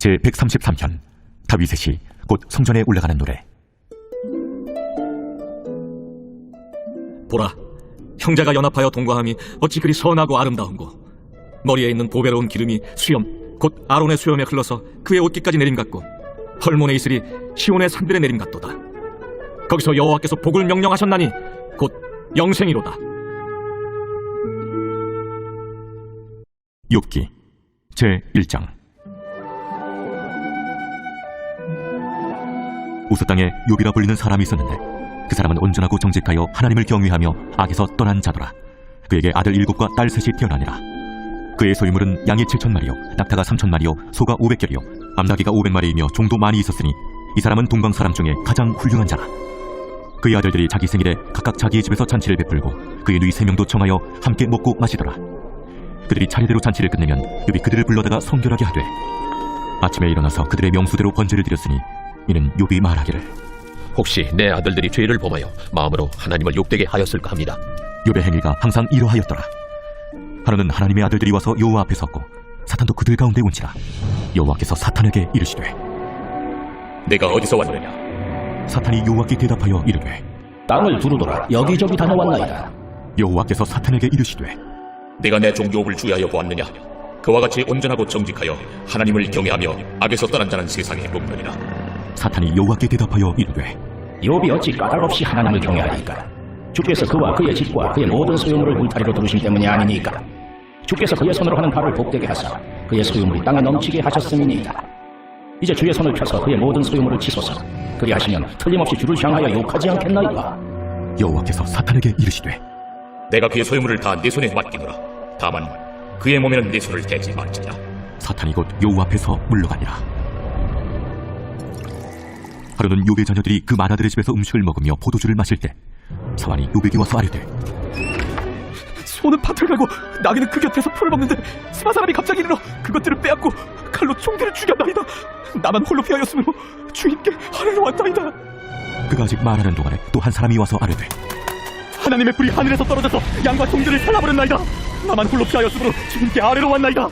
제133편 다윗의 곧 성전에 올라가는 노래. 보라, 형제가 연합하여 동거함이 어찌 그리 선하고 아름다운고. 머리에 있는 보배로운 기름이 수염 곧 아론의 수염에 흘러서 그의 옷깃까지 내림 같고, 헐몬에 있으리 시온의 산들에 내림 같도다. 거기서 여호와께서 복을 명령하셨나니 곧 영생이로다. 욥기 제1장. 우스 땅에 욥이라 불리는 사람이 있었는데 그 사람은 온전하고 정직하여 하나님을 경외하며 악에서 떠난 자더라. 그에게 아들 7과 딸 3이 태어나니라. 그의 소유물은 양이 7,000마리요 낙타가 3,000마리요 소가 500결이요 암나귀가 500마리이며 종도 많이 있었으니 이 사람은 동방 사람 중에 가장 훌륭한 자라. 그의 아들들이 자기 생일에 각각 자기의 집에서 잔치를 베풀고 그의 누이 3명도 청하여 함께 먹고 마시더라. 그들이 차례대로 잔치를 끝내면 욥이 그들을 불러다가 성결하게 하되, 아침에 일어나서 그들의 명수대로 번제를 드렸으니 이는 욥이 말하기를, 혹시 내 아들들이 죄를 범하여 마음으로 하나님을 욕되게 하였을까 합니다. 욥의 행위가 항상 이러하였더라. 하루는 하나님의 아들들이 와서 여호와 앞에 섰고 사탄도 그들 가운데 온지라. 여호와께서 사탄에게 이르시되, 내가 어디서 왔느냐? 사탄이 여호와께 대답하여 이르되, 땅을 두루두라 여기저기 다녀왔나이다. 여호와께서 사탄에게 이르시되, 내가 내 종 욥을 주의하여 보았느냐? 그와 같이 온전하고 정직하여 하나님을 경외하며 악에서 떠난 자는 세상에 없느니라. 사탄이 여호와께 대답하여 이르되, 욥이 어찌 까닭없이 하나님을 경외하리까? 주께서 그와 그의 집과 그의 모든 소유물을 울타리로 두르신 때문이 아니니까. 주께서 그의 손으로 하는 바를 복되게 하사 그의 소유물이 땅에 넘치게 하셨음이니이다. 이제 주의 손을 펴서 그의 모든 소유물을 치소서. 그리하시면 틀림없이 주를 향하여 욕하지 않겠나이까? 여호와께서 사탄에게 이르시되, 내가 그의 소유물을 다 내 손에 맡기노라. 다만 그의 몸에는 내 손을 대지 말지냐. 사탄이 곧 여호와 앞에서 물러가니라. 하루는 욥의 자녀들이 그 맏아들의 집에서 음식을 먹으며 포도주를 마실 때 사환이 욥에게 와서 아뢰되, 소는 밭을 갈고 나귀는 그 곁에서 풀을 먹는데 스마 사람이 갑자기 일어나 그것들을 빼앗고 칼로 총대를 죽였나이다. 나만 홀로 피하였으므로 주인께 하늘로 왔나이다. 그가 아직 말하는 동안에 또 한 사람이 와서 아뢰되, 하나님의 불이 하늘에서 떨어져서 양과 종들을 살라버렸나이다. 나만 홀로 피하였으므로 주인께 아래로 왔나이다.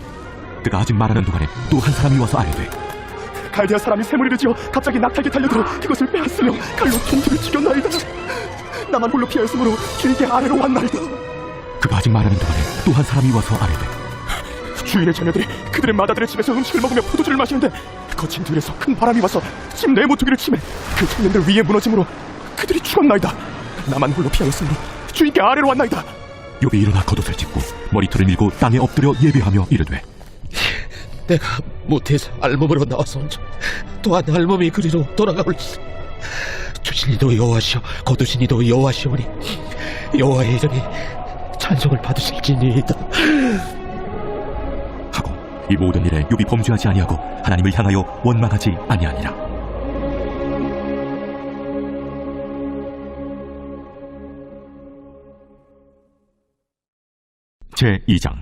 그가 아직 말하는 동안에 또 한 사람이 와서 아뢰되, 갈대아 사람이 쇠무리를 지어 갑자기 낙타에게 달려들어 그것을 빼앗으며 칼로 종들을 죽였나이다. 나만 홀로 피하였으므로 주인께 아래로 왔나이다. 그가 아직 말하는 동안에 또 한 사람이 와서 아뢰되, 주인의 자녀들이 그들의 맏아들의 집에서 음식을 먹으며 포도주를 마시는데 거친 들에서 큰 바람이 와서 집 내 모퉁이를 치매 그 청년들 위에 무너짐으로 그들이 죽었나이다. 나만 홀로 피하였으므로 주인께 아래로 왔나이다. 욥이 일어나 겉옷을 찢고 머리털을 밀고 땅에 엎드려 예배하며 이르되, 내가 모태에서 알몸으로 나와서온즉 또한 알몸이 그리로 돌아가올지. 주신 이도 여호와시오 거두신 이도 여호와시오니 여호와의 이름이 찬송을 받으실지니이다. 하고 이 모든 일에 욥이 범죄하지 아니하고 하나님을 향하여 원망하지 아니하니라. 제2장.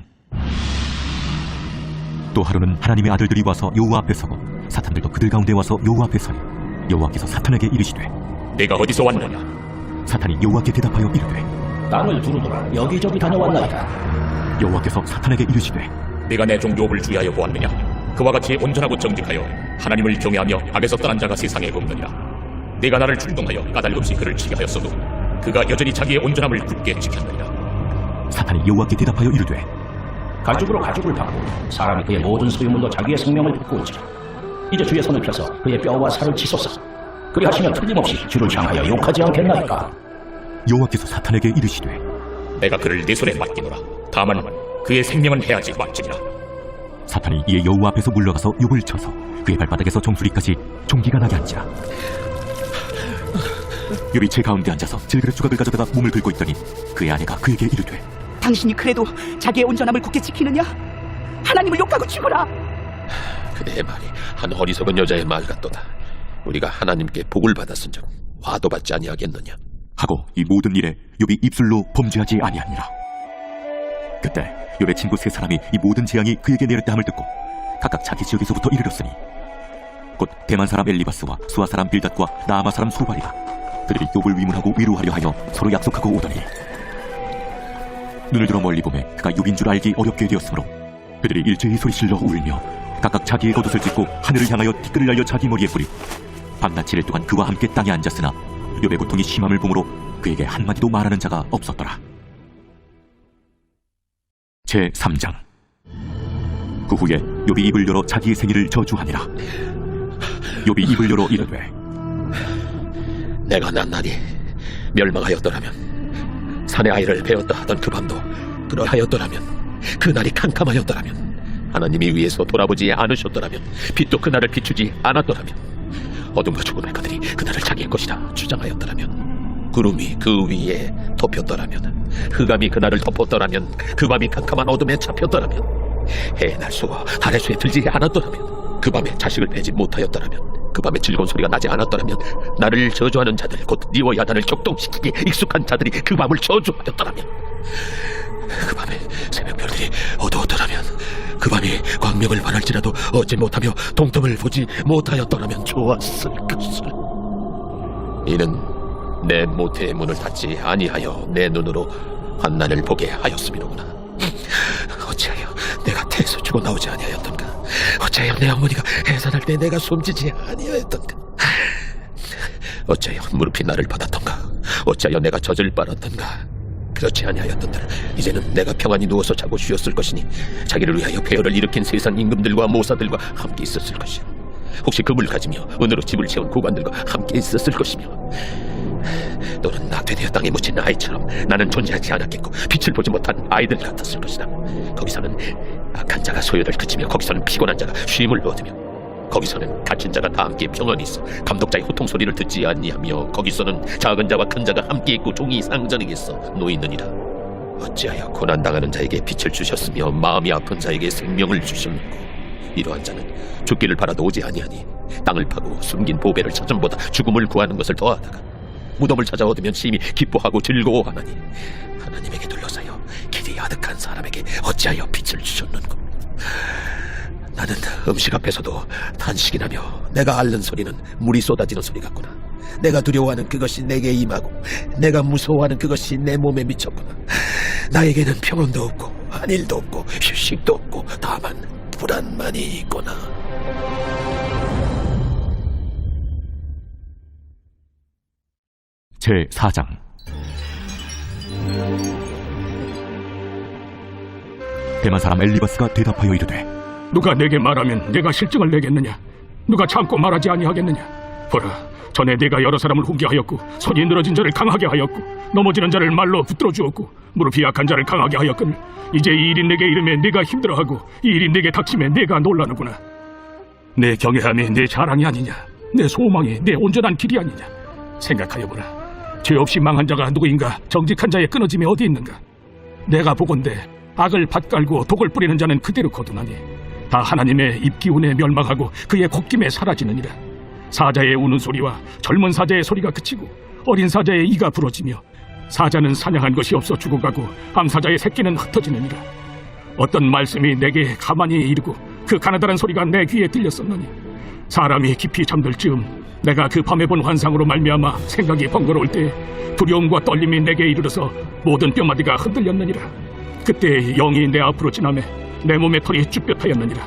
또 하루는 하나님의 아들들이 와서 여호와 앞에 서고 사탄들도 그들 가운데 와서 여호와 앞에 서니 여호와께서 사탄에게 이르시되, 내가 어디서 왔느냐? 사탄이 여호와께 대답하여 이르되, 땅을 두루두라 여기저기 다녀왔나이다. 여호와께서 사탄에게 이르시되, 내가 내 종 욥을 주의하여 보았느냐? 그와 같이 온전하고 정직하여 하나님을 경외하며 악에서 떠난 자가 세상에 없느니라. 내가 나를 출동하여 까닭없이 그를 치게 하였어도 그가 여전히 자기의 온전함을 굳게 지켰느니라. 사탄이 여호와께 대답하여 이르되, 가죽으로 가죽을 받고 사람이 그의 모든 소유물로 자기의 생명을 붙고 오지라. 이제 주의 손을 펴서 그의 뼈와 살을 치소서. 그리하시면 틀림없이 주를 향하여 욕하지 않겠나이까? 여호와께서 사탄에게 이르시되, 내가 그를 내 손에 맡기노라. 다만 그의 생명은 해하지 말지니라. 사탄이 이에 여호와 앞에서 물러가서 욥을 쳐서 그의 발바닥에서 정수리까지 종기가 나게 한지라. 욥이 제 가운데 앉아서 질그릇 조각을 가져다가 몸을 긁고 있더니 그의 아내가 그에게 이르되, 당신이 그래도 자기의 온전함을 굳게 지키느냐? 하나님을 욕하고 죽어라. 그대의 말이 한 어리석은 여자의 말 같도다. 우리가 하나님께 복을 받았은즉 화도 받지 아니하겠느냐? 하고 이 모든 일에 욥이 입술로 범죄하지 아니하니라. 그때 욥의 친구 3사람이 이 모든 재앙이 그에게 내렸다 함을 듣고 각각 자기 지역에서부터 이르렀으니 곧 대만 사람 엘리바스와 수아 사람 빌닷과 나아마 사람 소발이라. 그들이 욥을 위문하고 위로하려 하여 서로 약속하고 오더니 눈을 들어 멀리 보매 그가 욥인 줄 알기 어렵게 되었으므로 그들이 일제히 소리질러 울며 각각 자기의 겉옷을 찢고 하늘을 향하여 티끌을 날려 자기 머리에 뿌리고 밤낮 7일 동안 그와 함께 땅에 앉았으나 욥의 고통이 심함을 보므로 그에게 한마디도 말하는 자가 없었더라. 제3장. 그 후에 욥이 입을 열어 자기의 생일을 저주하니라. 욥이 입을 열어 이르되 내가 낱날이 멸망하였더라면, 산의 아이를 베었다 하던 그 밤도 그러하였더라면, 그 날이 캄캄하였더라면, 하나님이 위에서 돌아보지 않으셨더라면, 빛도 그날을 비추지 않았더라면, 어둠과 죽음의 그들이 그날을 자기의 것이라 주장하였더라면, 구름이 그 위에 덮였더라면, 흑암이 그날을 덮었더라면, 그 밤이 캄캄한 어둠에 잡혔더라면, 해의 날수와 달의 수에 들지 않았더라면, 그 밤에 자식을 베지 못하였더라면, 그 밤에 즐거운 소리가 나지 않았더라면, 나를 저주하는 자들 곧 니와 야단을 격동시키기에 익숙한 자들이 그 밤을 저주하였더라면, 그 밤에 새벽별들이 어두웠더라면, 그 밤이 광명을 발할지라도 얻지 못하며 동점을 보지 못하였더라면 좋았을 것을. 이는 내 모태의 문을 닫지 아니하여 내 눈으로 환난을 보게 하였음이로구나. 어찌하여 내가 태에서 죽어 나오지 아니하였던가? 어찌하여 내 어머니가 해산할 때 내가 숨지지 아니하였던가? 어찌하여 무릎이 나를 받았던가? 어찌하여 내가 젖을 빨았던가? 그렇지 아니하였던들 이제는 내가 평안히 누워서 자고 쉬었을 것이니 자기를 위하여 폐허를 일으킨 세상 임금들과 모사들과 함께 있었을 것이요, 혹시 금을 가지며 은으로 집을 채운 고관들과 함께 있었을 것이며, 너는 낙태되어 땅에 묻힌 아이처럼 나는 존재하지 않았겠고 빛을 보지 못한 아이들 같았을 것이다. 거기서는 악한 자가 소요를 그치며, 거기서는 피곤한 자가 쉼을 얻으며, 거기서는 갇힌 자가 다 함께 평안히 있어 감독자의 호통 소리를 듣지 아니하며, 거기서는 작은 자와 큰 자가 함께 있고 종이 상전에게서 놓이느니라. 어찌하여 고난당하는 자에게 빛을 주셨으며 마음이 아픈 자에게 생명을 주셨는고, 이러한 자는 죽기를 바라도 오지 아니하니 땅을 파고 숨긴 보배를 찾음보다 죽음을 구하는 것을 더하다가 무덤을 찾아 얻으면 심히 기뻐하고 즐거워하나니, 하나님에게 둘러싸여 길이 아득한 사람에게 어찌하여 빛을 주셨는고. 나는 음식 앞에서도 탄식이 나며 내가 앓는 소리는 물이 쏟아지는 소리 같구나. 내가 두려워하는 그것이 내게 임하고 내가 무서워하는 그것이 내 몸에 미쳤구나. 나에게는 평온도 없고 안일도 없고 휴식도 없고 다만 불안만이 있구나. 제4장. 대만 사람 엘리바스가 대답하여 이르되 누가 내게 말하면 내가 실증을 내겠느냐? 누가 참고 말하지 아니하겠느냐? 보라, 전에 내가 여러 사람을 훈계하였고 손이 늘어진 자를 강하게 하였고 넘어지는 자를 말로 붙들어 주었고 무릎이 약한 자를 강하게 하였거늘 이제 이 일이 내게 이르면 내가 힘들어하고 이 일이 내게 닥치면 내가 놀라는구나. 내 경외함이 내 자랑이 아니냐? 내 소망이 내 온전한 길이 아니냐? 생각하여보라. 죄 없이 망한 자가 누구인가? 정직한 자의 끊어짐이 어디 있는가? 내가 보건대 악을 밭갈고 독을 뿌리는 자는 그대로 거두나니 다 하나님의 입기운에 멸망하고 그의 곱김에 사라지느니라. 사자의 우는 소리와 젊은 사자의 소리가 그치고 어린 사자의 이가 부러지며 사자는 사냥한 것이 없어 죽어가고 암사자의 새끼는 흩어지느니라. 어떤 말씀이 내게 가만히 이르고 그 가나다란 소리가 내 귀에 들렸었느니 사람이 깊이 잠들 즈음 내가 그 밤에 본 환상으로 말미암아 생각이 번거로울 때 두려움과 떨림이 내게 이르러서 모든 뼈마디가 흔들렸느니라. 그때 영이 내 앞으로 지나매 내 몸의 털이 쭈뼛하였느니라.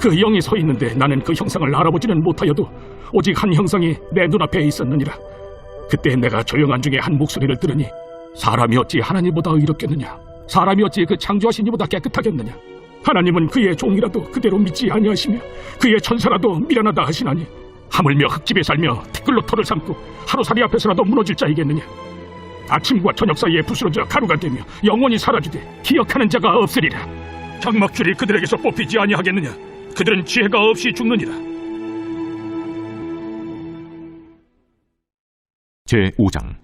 그 영이 서 있는데 나는 그 형상을 알아보지는 못하여도 오직 한 형상이 내 눈앞에 있었느니라. 그때 내가 조용한 중에 한 목소리를 들으니 사람이 어찌 하나님보다 의롭겠느냐? 사람이 어찌 그 창조하신 이보다 깨끗하겠느냐? 하나님은 그의 종이라도 그대로 믿지 아니하시며 그의 천사라도 미련하다 하시나니 하물며 흙집에 살며 티끌로 털을 삼고 하루살이 앞에서라도 무너질 자이겠느냐? 아침과 저녁 사이에 부스러져 가루가 되며 영원히 사라지되 기억하는 자가 없으리라. 장막줄이 그들에게서 뽑히지 아니하겠느냐? 그들은 지혜가 없이 죽느니라. 제5장.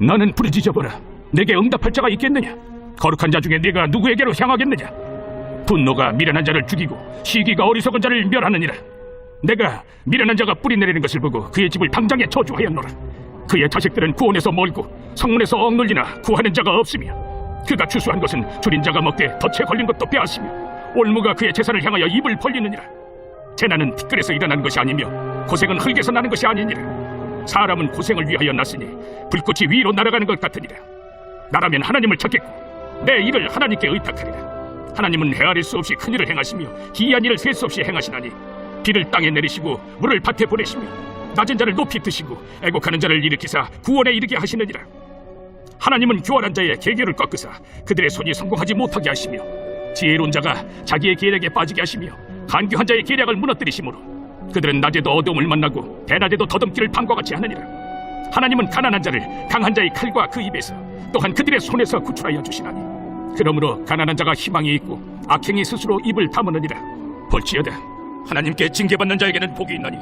나는 부르짖어보라. 내게 응답할 자가 있겠느냐? 거룩한 자 중에 네가 누구에게로 향하겠느냐? 분노가 미련한 자를 죽이고 시기가 어리석은 자를 멸하느니라. 내가 미련한 자가 뿌리 내리는 것을 보고 그의 집을 당장에 저주하였노라. 그의 자식들은 구원에서 멀고 성문에서 억눌리나 구하는 자가 없으며 그가 추수한 것은 줄인 자가 먹되 덫에 걸린 것도 빼앗으며 올무가 그의 재산을 향하여 입을 벌리느니라. 재난은 티끌에서 일어나는 것이 아니며 고생은 흙에서 나는 것이 아니니라. 사람은 고생을 위하여 났으니 불꽃이 위로 날아가는 것 같으니라. 나라면 하나님을 찾겠고 내 일을 하나님께 의탁하리라. 하나님은 헤아릴 수 없이 큰일을 행하시며 기이한 일을 셀 수 없이 행하시나니 비를 땅에 내리시고 물을 밭에 보내시며 낮은 자를 높이 드시고 애곡하는 자를 일으키사 구원에 이르게 하시느니라. 하나님은 교활한 자의 계계를 꺾으사 그들의 손이 성공하지 못하게 하시며 지혜로운 자가 자기의 계략에 빠지게 하시며 간교한 자의 계략을 무너뜨리시므로 그들은 낮에도 어두움을 만나고 대낮에도 더듬기를 밤과 같이 하느니라. 하나님은 가난한 자를 강한 자의 칼과 그 입에서 또한 그들의 손에서 구출하여 주시나니 그러므로 가난한 자가 희망이 있고 악행이 스스로 입을 다무느니라. 볼지어다 하나님께 징계받는 자에게는 복이 있나니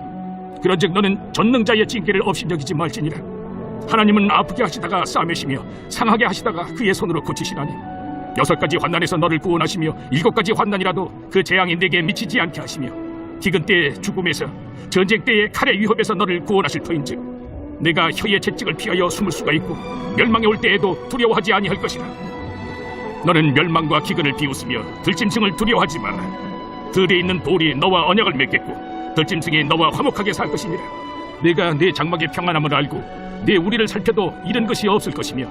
그런즉 너는 전능자의 징계를 없이 여기지 말지니라. 하나님은 아프게 하시다가 싸매시며 상하게 하시다가 그의 손으로 고치시나니 6가지 환난에서 너를 구원하시며 7가지 환난이라도 그 재앙이 내게 미치지 않게 하시며 기근 때의 죽음에서 전쟁 때의 칼의 위협에서 너를 구원하실 터인즉 내가 혀의 채찍을 피하여 숨을 수가 있고 멸망에 올 때에도 두려워하지 아니할 것이라. 너는 멸망과 기근을 비웃으며 들짐승을 두려워하지 마라. 들에 있는 돌이 너와 언약을 맺겠고 들짐승이 너와 화목하게 살 것이니라. 내가 내 장막의 평안함을 알고 내 우리를 살펴도 잃은 것이 없을 것이며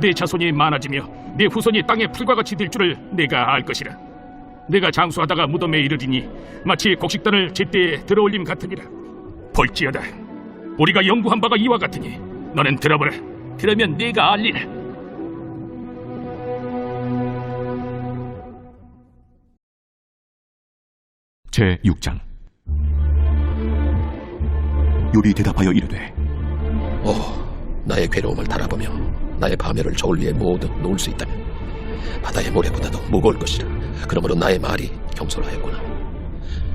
내 자손이 많아지며 내 후손이 땅의 풀과 같이 될 줄을 내가 알 것이라. 내가 장수하다가 무덤에 이르리니 마치 곡식단을 제때에 들어올림 같으니라. 볼지어다 우리가 연구한 바가 이와 같으니 너는 들어보라. 그러면 네가 알리라. 제6장. 욥이 대답하여 이르되 나의 괴로움을 달아보며 나의 파멸을 저울 위에 모두 놓을 수 있다면 바다의 모래보다도 무거울 것이라. 그러므로 나의 말이 경솔하였구나.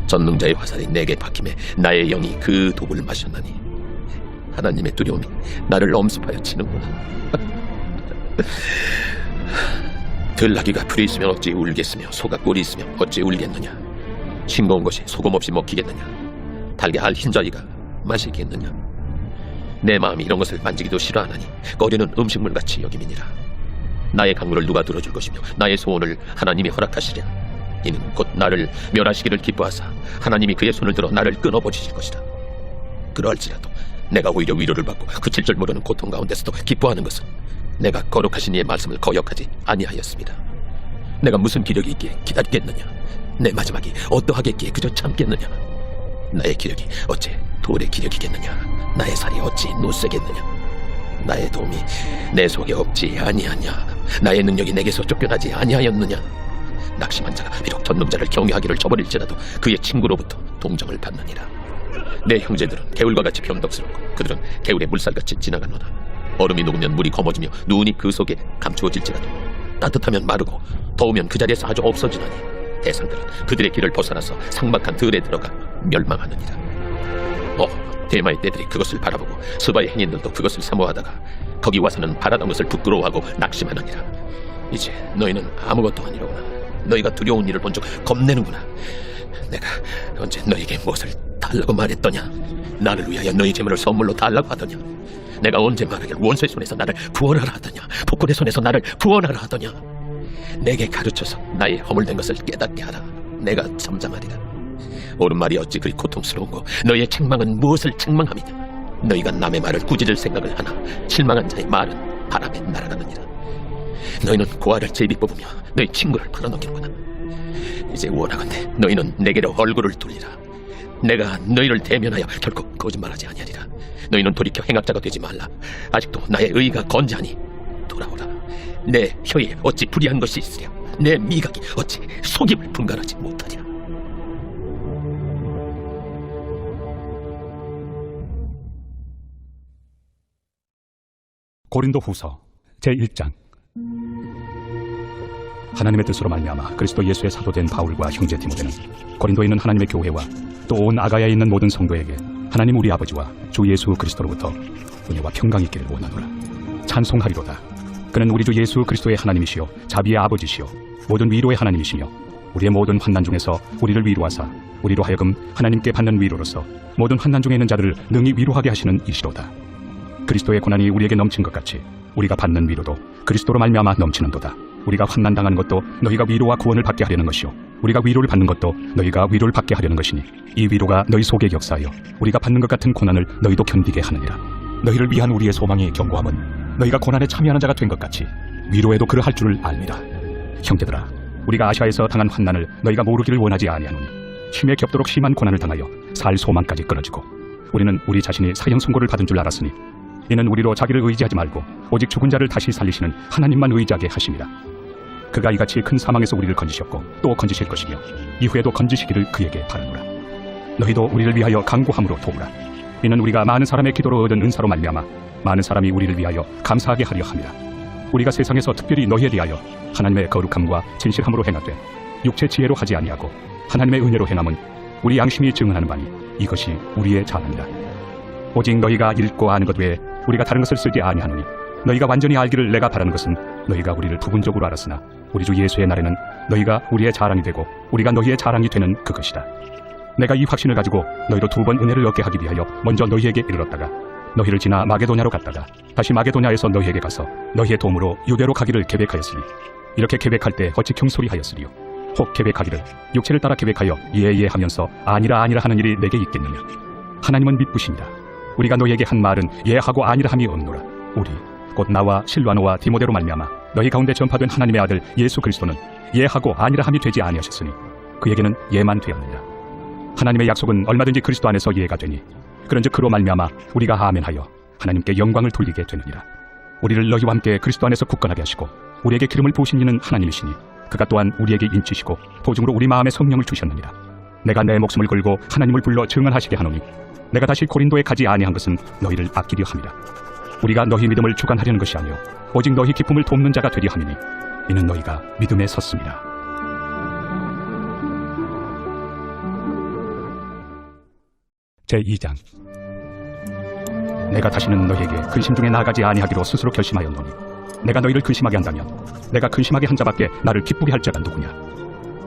전능자의 화살이 내게 박힘에 나의 영이 그 독을 마셨나니 하나님의 두려움이 나를 엄습하여 치는구나. 들나귀가 풀이 있으면 어찌 울겠으며 소가 꿀이 있으면 어찌 울겠느냐. 싱거운 것이 소금 없이 먹히겠느냐. 달게 할 흰자리가 마시겠느냐. 내 마음이 이런 것을 만지기도 싫어하나니 꺼리는 음식물같이 여김이니라. 나의 강물을 누가 들어줄 것이며 나의 소원을 하나님이 허락하시랴. 이는 곧 나를 멸하시기를 기뻐하사 하나님이 그의 손을 들어 나를 끊어버리실 것이라. 그러할지라도 내가 오히려 위로를 받고 그칠 줄 모르는 고통 가운데서도 기뻐하는 것은 내가 거룩하신 이의 말씀을 거역하지 아니하였습니다. 내가 무슨 기력이 있기에 기다리겠느냐. 내 마지막이 어떠하겠기에 그저 참겠느냐. 나의 기력이 어찌 돌의 기력이겠느냐. 나의 살이 어찌 노쇠겠느냐. 나의 도움이 내 속에 없지 아니하냐. 나의 능력이 내게서 쫓겨나지 아니하였느냐. 낙심한 자가 비록 전능자를 경외하기를 저버릴지라도 그의 친구로부터 동정을 받느니라. 내 형제들은 개울과 같이 변덕스럽고 그들은 개울의 물살같이 지나가노라. 얼음이 녹으면 물이 검어지며 눈이 그 속에 감추어질지라도 따뜻하면 마르고 더우면 그 자리에서 아주 없어지나니 대상들은 그들의 길을 벗어나서 삭막한 들에 들어가 멸망하느니라. 대마의 떼들이 그것을 바라보고 스바의 행인들도 그것을 사모하다가 거기 와서는 바라던 것을 부끄러워하고 낙심하느니라. 이제 너희는 아무것도 아니로구나. 너희가 두려운 일을 본 적 겁내는구나. 내가 언제 너희에게 무엇을 달라고 말했더냐. 나를 위하여 너희 재물을 선물로 달라고 하더냐. 내가 언제 말하길 원수의 손에서 나를 구원하라 하더냐. 폭군의 손에서 나를 구원하라 하더냐. 내게 가르쳐서 나의 허물된 것을 깨닫게 하라. 내가 잠잠하리라. 옳은 말이 어찌 그리 고통스러운고 너희의 책망은 무엇을 책망함이냐. 너희가 남의 말을 꾸짖을 생각을 하나 실망한 자의 말은 바람에 날아가느니라. 너희는 고아를 제비 뽑으며 너희 친구를 팔아넘기는구나. 이제 원하건대 너희는 내게로 얼굴을 돌리라. 내가 너희를 대면하여 결코 거짓말하지 아니하리라. 너희는 돌이켜 행악자가 되지 말라. 아직도 나의 의가 건재하니 돌아오라. 내 혀에 어찌 불의한 것이 있으랴. 내 미각이 어찌 속임을 분간하지 못하랴. 고린도후서 제1장. 하나님의 뜻으로 말미암아 그리스도 예수의 사도된 바울과 형제 디모데는 고린도에 있는 하나님의 교회와 또 온 아가야에 있는 모든 성도에게 하나님 우리 아버지와 주 예수 그리스도로부터 은혜와 평강이 있기를 원하노라. 찬송하리로다. 그는 우리 주 예수 그리스도의 하나님이시요 자비의 아버지시요 모든 위로의 하나님이시며 우리의 모든 환난 중에서 우리를 위로하사 우리로 하여금 하나님께 받는 위로로서 모든 환난 중에 있는 자들을 능히 위로하게 하시는 이시로다. 그리스도의 고난이 우리에게 넘친 것 같이 우리가 받는 위로도 그리스도로 말미암아 넘치는도다. 우리가 환난 당하는 것도 너희가 위로와 구원을 받게 하려는 것이요 우리가 위로를 받는 것도 너희가 위로를 받게 하려는 것이니 이 위로가 너희 속에 역사하여 우리가 받는 것 같은 고난을 너희도 견디게 하느니라. 너희를 위한 우리의 소망의 견고함은 너희가 고난에 참여하는 자가 된 것 같이 위로에도 그러할 줄을 알미라. 형제들아, 우리가 아시아에서 당한 환난을 너희가 모르기를 원하지 아니하노니 힘에 겹도록 심한 고난을 당하여 살 소망까지 끊어지고 우리는 우리 자신이 사형 선고를 받은 줄 알았으니 이는 우리로 자기를 의지하지 말고 오직 죽은 자를 다시 살리시는 하나님만 의지하게 하심이라. 그가 이같이 큰 사망에서 우리를 건지셨고 또 건지실 것이며 이후에도 건지시기를 그에게 바라노라. 너희도 우리를 위하여 간구함으로 도우라. 이는 우리가 많은 사람의 기도로 얻은 은사로 말미암아 많은 사람이 우리를 위하여 감사하게 하려 함이라. 우리가 세상에서 특별히 너희에 대하여 하나님의 거룩함과 진실함으로 행하되 육체 지혜로 하지 아니하고 하나님의 은혜로 행함은 우리 양심이 증언하는 바니 이것이 우리의 자랑이라. 오직 너희가 읽고 아는 것 외에 우리가 다른 것을 쓰지 아니하노니 너희가 완전히 알기를 내가 바라는 것은 너희가 우리를 부분적으로 알았으나 우리 주 예수의 날에는 너희가 우리의 자랑이 되고 우리가 너희의 자랑이 되는 그것이다. 내가 이 확신을 가지고 너희로 2번 은혜를 얻게 하기 위하여 먼저 너희에게 이르렀다가 너희를 지나 마게도냐로 갔다가 다시 마게도냐에서 너희에게 가서 너희의 도움으로 유대로 가기를 계획하였으니 이렇게 계획할 때 어찌 경솔히 하였으리요. 혹 계획하기를 육체를 따라 계획하여 예예 하면서 아니라 아니라 하는 일이 내게 있겠느냐. 하나님은 미쁘십니다. 우리가 너희에게 한 말은 예하고 아니라 함이 없노라. 우리 곧 나와 실바노와 디모데로 말미암아 너희 가운데 전파된 하나님의 아들 예수 그리스도는 예하고 아니라 함이 되지 아니하셨으니 그에게는 예만 되었느니라. 하나님의 약속은 얼마든지 그리스도 안에서 예가 되니 그런즉 그로 말미암아 우리가 아멘하여 하나님께 영광을 돌리게 되느니라. 우리를 너희와 함께 그리스도 안에서 굳건하게 하시고 우리에게 기름을 부으신 이는 하나님이시니 그가 또한 우리에게 인치시고 보증으로 우리 마음에 성령을 주셨느니라. 내가 내 목숨을 걸고 하나님을 불러 증언하시게 하노니 내가 다시 고린도에 가지 아니한 것은 너희를 아끼려 함이라. 우리가 너희 믿음을 주관하려는 것이 아니요 오직 너희 기쁨을 돕는 자가 되려 함이니 이는 너희가 믿음에 섰습니다. 제2장. 내가 다시는 너희에게 근심 중에 나아가지 아니하기로 스스로 결심하였노니 내가 너희를 근심하게 한다면 내가 근심하게 한 자밖에 나를 기쁘게 할 자가 누구냐.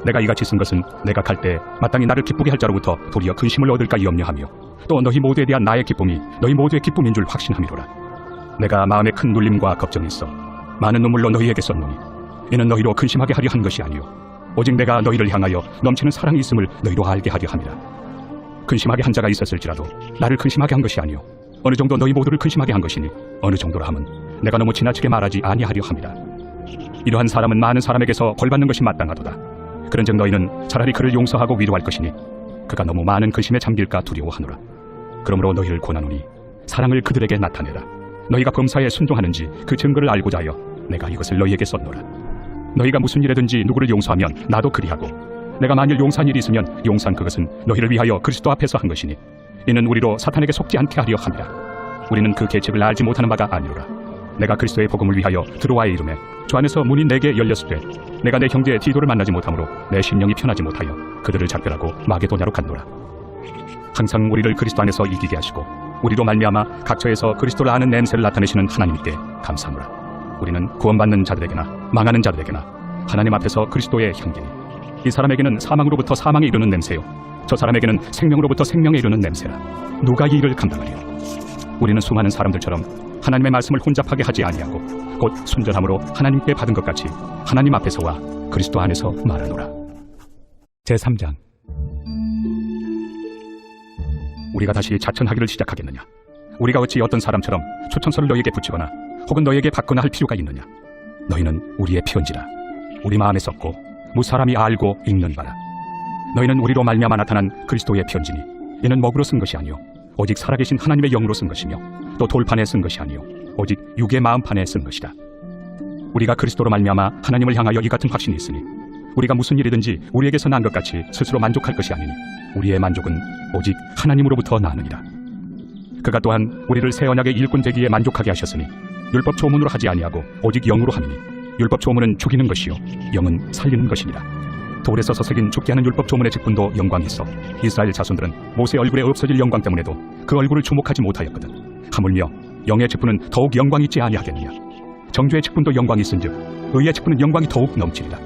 내가 이같이 쓴 것은 내가 갈 때 마땅히 나를 기쁘게 할 자로부터 도리어 근심을 얻을까 염려하며 또 너희 모두에 대한 나의 기쁨이 너희 모두의 기쁨인 줄 확신함이로라. 내가 마음에 큰 눌림과 걱정이 있어 많은 눈물로 너희에게 썼노니 이는 너희로 근심하게 하려 한 것이 아니요 오직 내가 너희를 향하여 넘치는 사랑이 있음을 너희로 알게 하려 함이라. 근심하게 한 자가 있었을지라도 나를 근심하게 한 것이 아니요 어느 정도 너희 모두를 근심하게 한 것이니 어느 정도라 함은 내가 너무 지나치게 말하지 아니하려 함이라. 이러한 사람은 많은 사람에게서 벌받는 것이 마땅하도다. 그런즉 너희는 차라리 그를 용서하고 위로할 것이니 그가 너무 많은 근심에 잠길까 두려워하노라. 그러므로 너희를 권하노니 사랑을 그들에게 나타내라. 너희가 범사에 순종하는지 그 증거를 알고자 하여 내가 이것을 너희에게 썼노라. 너희가 무슨 일이든지 누구를 용서하면 나도 그리하고 내가 만일 용서한 일이 있으면 용서한 그것은 너희를 위하여 그리스도 앞에서 한 것이니 이는 우리로 사탄에게 속지 않게 하려 함이라. 우리는 그 계책을 알지 못하는 바가 아니로라. 내가 그리스도의 복음을 위하여 드로아에 이르매 주 안에서 문이 내게 열렸을 때 내가 내 형제 디도를 만나지 못하므로 내 심령이 편하지 못하여 그들을 작별하고 마게도냐로 갔노라. 항상 우리를 그리스도 안에서 이기게 하시고 우리로 말미암아 각처에서 그리스도를 아는 냄새를 나타내시는 하나님께 감사하노라. 우리는 구원받는 자들에게나 망하는 자들에게나 하나님 앞에서 그리스도의 향기니 이 사람에게는 사망으로부터 사망에 이르는 냄새요 저 사람에게는 생명으로부터 생명에 이르는 냄새라. 누가 이 일을 감당하리요. 우리는 수많은 사람들처럼 하나님의 말씀을 혼잡하게 하지 아니하고 곧 순전함으로 하나님께 받은 것 같이 하나님 앞에서와 그리스도 안에서 말하노라. 제3장. 우리가 다시 자천하기를 시작하겠느냐. 우리가 어찌 어떤 사람처럼 추천서를 너희에게 붙이거나 혹은 너희에게 받거나 할 필요가 있느냐. 너희는 우리의 편지라. 우리 마음에 썼고 무사람이 알고 읽는 바라. 너희는 우리로 말미암아 나타난 그리스도의 편지니 이는 먹으로 쓴 것이 아니요 오직 살아계신 하나님의 영으로 쓴 것이며 또 돌판에 쓴 것이 아니요 오직 육의 마음판에 쓴 것이다. 우리가 그리스도로 말미암아 하나님을 향하여 이 같은 확신이 있으니 우리가 무슨 일이든지 우리에게서 난 것 같이 스스로 만족할 것이 아니니 우리의 만족은 오직 하나님으로부터 나느니라. 그가 또한 우리를 새 언약의 일꾼 되기에 만족하게 하셨으니 율법 조문으로 하지 아니하고 오직 영으로 함이니 율법 조문은 죽이는 것이요 영은 살리는 것이니라. 돌에서 서색인 죽게 하는 율법 조문의 직분도 영광이 있어 이스라엘 자손들은 모세 얼굴에 없어질 영광 때문에도 그 얼굴을 주목하지 못하였거든. 하물며 영의 직분은 더욱 영광이 있지 아니하겠느냐. 정죄의 직분도 영광이 있은즉 의의 직분은 영광이 더욱 넘치리라.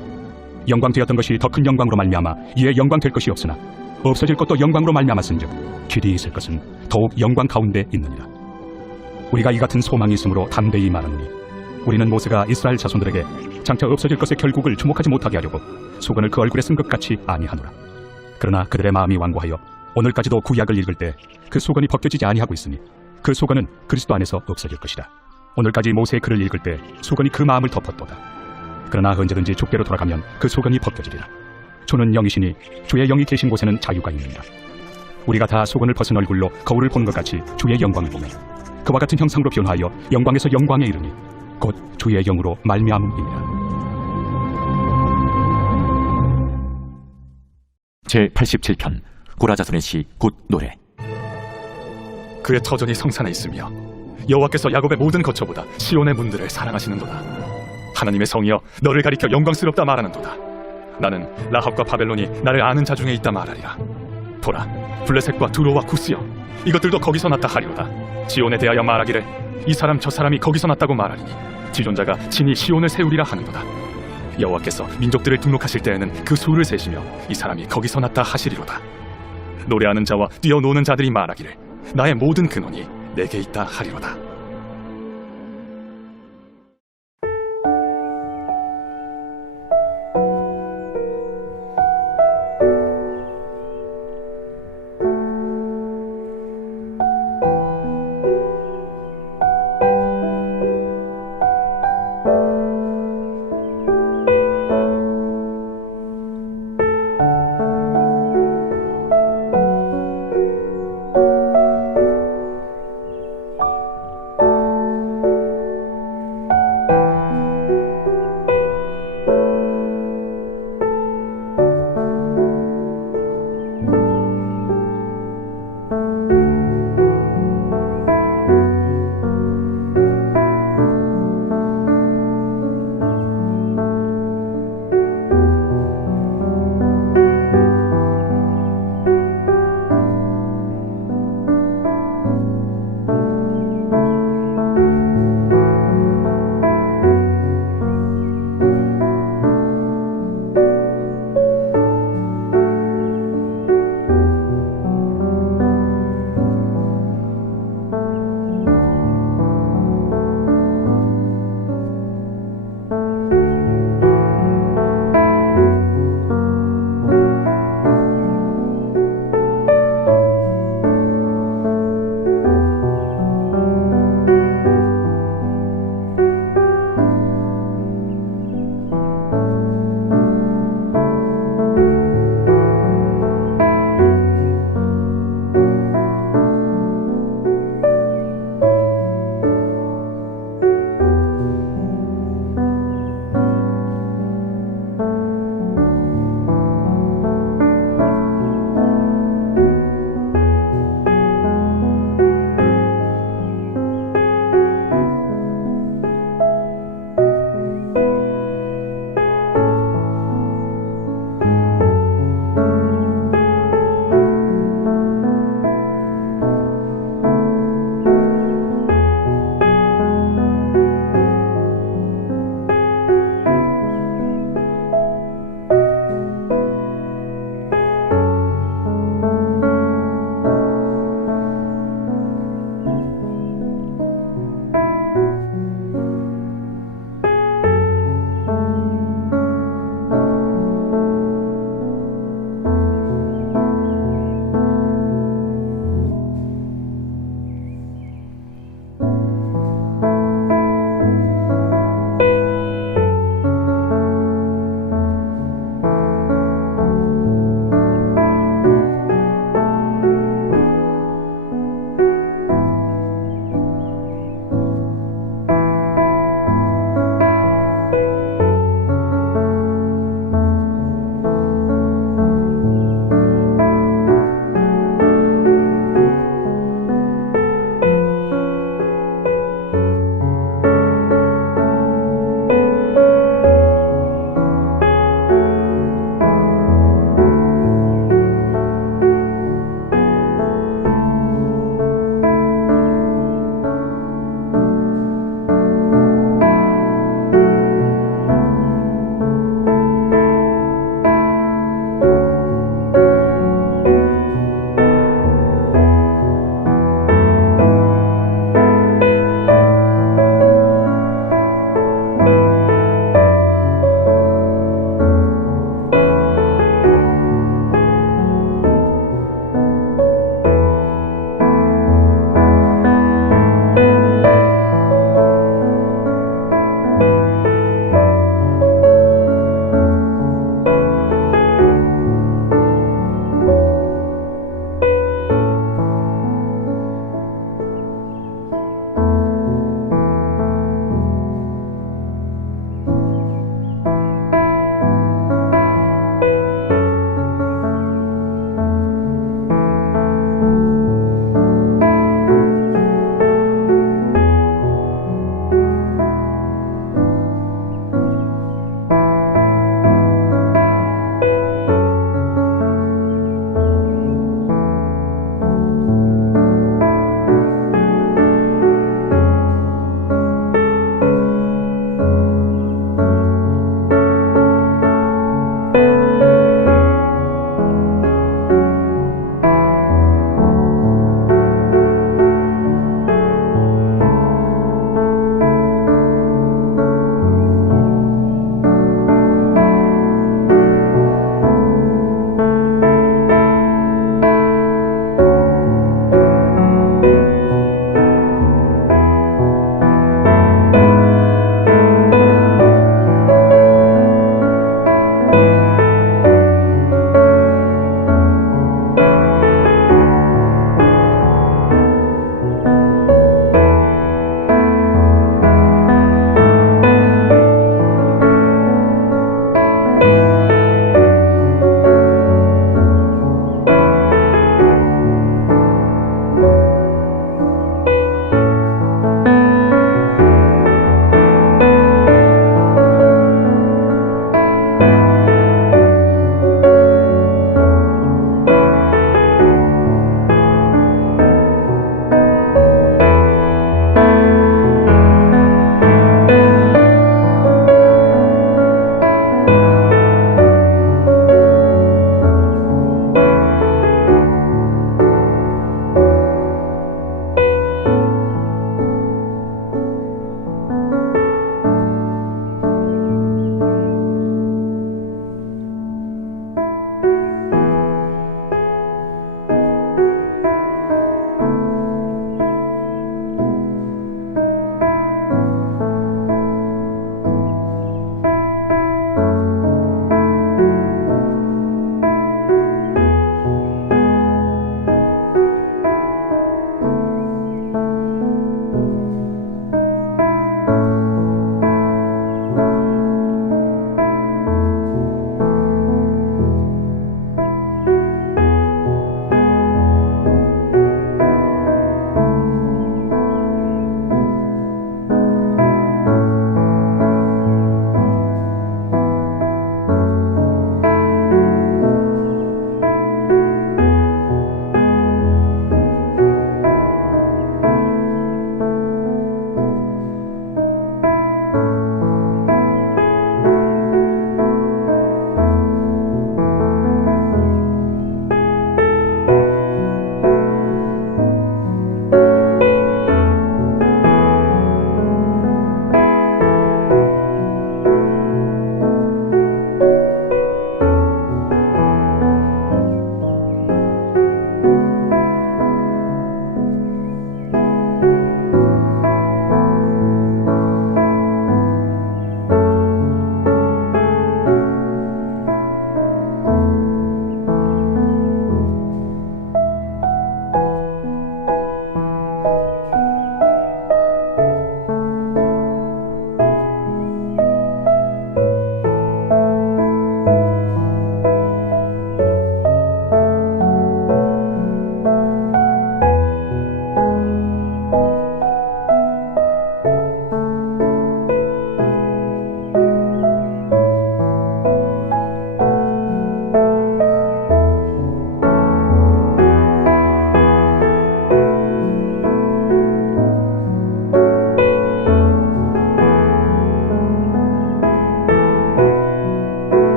영광 되었던 것이 더 큰 영광으로 말미암아 이에 영광 될 것이 없으나 없어질 것도 영광으로 말미암았은즉 길이 있을 것은 더욱 영광 가운데 있느니라. 우리가 이 같은 소망이 있으므로 담대히 말하노니 우리는 모세가 이스라엘 자손들에게 장차 없어질 것의 결국을 주목하지 못하게 하려고 수건을 그 얼굴에 쓴 것 같이 아니하노라. 그러나 그들의 마음이 완고하여 오늘까지도 구약을 읽을 때 그 수건이 벗겨지지 아니하고 있으니 그 수건은 그리스도 안에서 없어질 것이다. 오늘까지 모세의 글을 읽을 때 수건이 그 마음을 덮었도다. 그러나 언제든지 주께로 돌아가면 그 소견이 벗겨지리라. 주는 영이시니 주의 영이 계신 곳에는 자유가 있느니라. 우리가 다 소견을 벗은 얼굴로 거울을 보는 것 같이 주의 영광을 보며 그와 같은 형상으로 변화하여 영광에서 영광에 이르니 곧 주의 영으로 말미암음이니라. 제87편 고라자손의 시 곧 노래. 그의 터전이 성산에 있으며 여호와께서 야곱의 모든 거처보다 시온의 문들을 사랑하시는도다. 하나님의 성이여 너를 가리켜 영광스럽다 말하는도다. 나는 라합과 바벨론이 나를 아는 자 중에 있다 말하리라. 보라, 블레셋과 두로와 쿠스여 이것들도 거기서 났다 하리로다. 시온에 대하여 말하기를 이 사람 저 사람이 거기서 났다고 말하리니 지존자가 친히 시온을 세우리라 하는도다. 여호와께서 민족들을 등록하실 때에는 그 수를 세시며 이 사람이 거기서 났다 하시리로다. 노래하는 자와 뛰어노는 자들이 말하기를 나의 모든 근원이 내게 있다 하리로다.